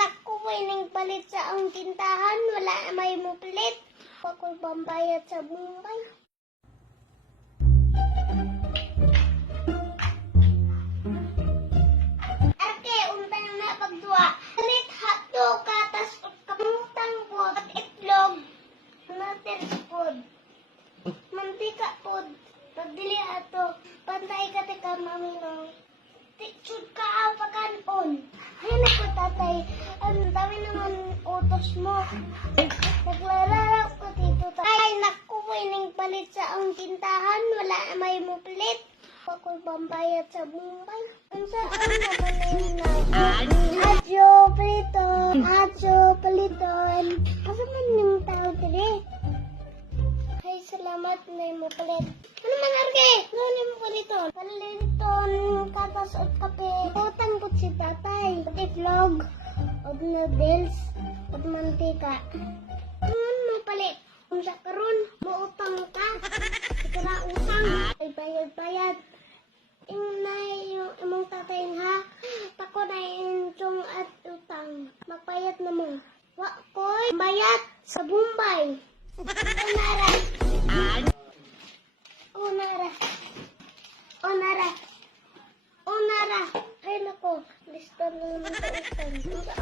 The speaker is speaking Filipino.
naku, ning palit sa ang tintahan. Wala may mupalit. Ako'y pambayad sa Bombay. Arte, untang na pagduwa. Palit hato ka, tas kamutang po, at itlog. Natin pod. Mantika pod. Pagdili ato. Pantay ka tika, mamilong. Tiksud ka ang pagkanon. Ay, naku, tatay. Ang dami naman utos mo. Naglararaw ko dito. Ay, naku, ning palit sa ang tintahan. Wala may mupalit. Ako'y pambayad sa Bombay. Ang saan naman na yun na? Adyo, paliton. Adyo, paliton. Asa man yung tao dili? Ay, salamat na yung mupalit. Ano man, Arge? Gawin yung paliton. Paliton, katas at kape. Utang po si tatay. Pati vlog. Od noodles. Od mantika. Ano mo palit? Kung sa karon, mautang ka. Sikara utang. Ay, bayad-bayad. Inay yung imong tatay ha. Tako na yung at utang. Magbayad na mo. Wakoy, bayad sa Bombay. Onara. Onara. Onara. Onara. Ay nako, listo na naman sa utang.